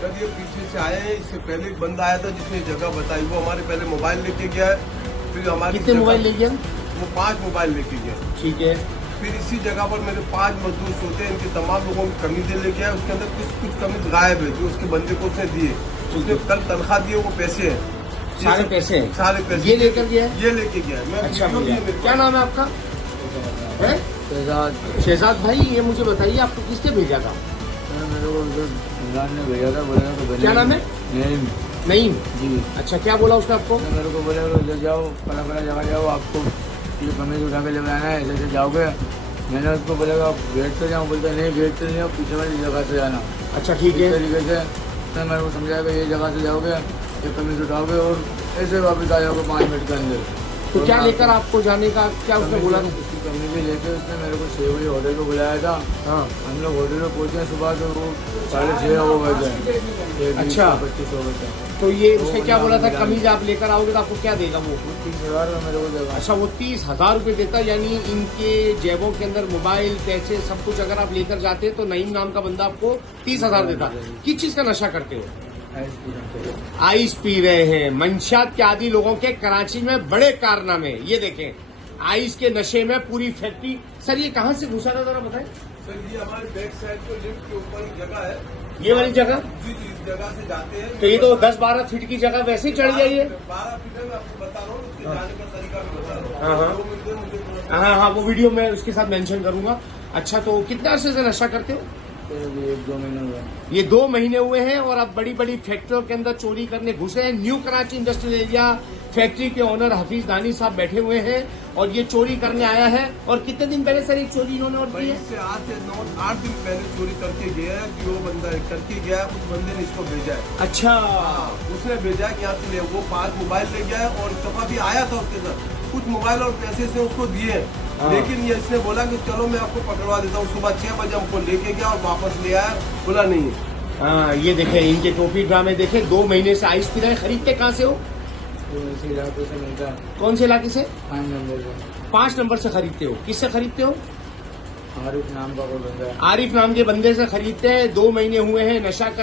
Sir ये पीछे से आए हैं। इससे पहले एक बंदा आया था जिसने जगह बताई, वो हमारे पहले मोबाइल लेके गया है। फिर हमारे कितने मोबाइल ले गया? वो 5 मोबाइल लेके गया। ठीक है। फिर इसी जगह पर मेरे 5 मजदूर सोते हैं, इनके तमाम लोगों की कमीजें लेके आए। उसके अंदर कुछ कमीज गायब है जो उसके बंदे को उसने दिए। उसने कल तनख्वाह दिए, वो पैसे हैं, सारे पैसे हैं? सारे पैसे ये लेकर गया है? ये लेके गया है। मैं अच्छा वीडियो भी है मेरे क्या पास। नाम है आपका? शहजाद भाई, ये मुझे बताइए आपको किसने भेजा था? मेरे को इमरान ने भेजा था, बोला तो क्या नाम है? नईम नईम। जी। अच्छा, क्या बोला उसने आपको? मेरे को बोला ले जाओ, फला फला जगह जाओ, आपको ये कमीज उठा के लेकर आना है, ऐसे ऐसे जाओगे। मैंने उसको बोला कि आप गेट से जाओ, बोलते नहीं गेट से नहीं, आप पीछे वाली जगह से जाना। अच्छा ठीक इस है। तरीके से उसने मेरे को समझाया कि ये जगह से जाओगे, ये कमीज उठाओगे और ऐसे वापस आ जाओगे 5 मिनट के अंदर। तो क्या लेकर आपको जाने का क्या उसने बोला था? उसकी कमीज लेके उसने मेरे को 6 बजे होटल को बुलाया था। हाँ। हम लोग होटल में पहुंचे सुबह, तो वो 6:30 हो गए थे। अच्छा। 25 हो गए थे। तो ये उसने क्या बोला था, कमीज आप लेकर आओगे तो आपको क्या देगा वो? 30,000 का मेरे को देगा। अच्छा, वो 30,000 रुपये देता, यानी इनके जेबों के अंदर मोबाइल, पैसे, सब कुछ अगर आप लेकर जाते तो नईम नाम का बंदा आपको 30,000 देता। किस चीज का नशा करते हो? आइस पी रहे हैं। मंशात के आदि लोगों के कराची में बड़े कारनामे। ये देखें, आइस के नशे में पूरी फैक्ट्री। सर ये कहाँ से घुसा था, जरा बताएं। सर ये हमारे बैक साइड को लिफ्ट के ऊपर एक जगह है। ये वाली जगह? जी जी, इस जगह से जाते हैं। तो ये तो 10-12 फीट की जगह वैसे ही चढ़ गया ये। 12 फीट है, मैं आपको बता रहा हूँ, उसके जाने का तरीका भी बता रहा हाँ, हूँ। हाँ। 2 मिनट में मुझे थोड़ा सा- हाँ हाँ, वो वीडियो मैं उसके साथ मेंशन करूंगा। अच्छा, तो कितने अरसे से नशा करते हो? तो अभी 1-2 महीने हुए। ये 2 महीने हुए हैं और अब बड़ी बड़ी फैक्ट्रियों के अंदर चोरी करने घुसे हैं। New Karachi industrial area factory के ओनर हफीज दानी साहब बैठे हुए हैं और ये चोरी करने आया है। और कितने दिन पहले सर एक चोरी इन्होंने और भाई की है? इससे 8 से 8 दिन पहले चोरी करके गया है। जो बंदा करके गया है, उस बंदे ने इसको भेजा है। अच्छा। हाँ, उसने भेजा है कि यहाँ से ले। वो 5 मोबाइल ले गया है और दफा भी आया था उसके साथ। कुछ मोबाइल और पैसे से उसको दिए, हाँ। लेकिन ये इसने बोला कि चलो मैं आपको पकड़वा देता हूँ। सुबह 6 बजे हमको लेके गया और वापस ले आया, बोला नहीं है। हाँ, ये देखें इनके टोपी ड्रामे देखें। 2 महीने से आइस पी रहे हैं। खरीदते कहाँ से हो? तो इसी इलाके से मिलता है, कौन से इलाके से? 5 नंबर से। 5 नंबर से खरीदते हो? किससे खरीदते हो? आरिफ नाम का कोई बंदा है। आरिफ नाम के बंदे से खरीदते हैं। 2 महीने हुए हैं, नशा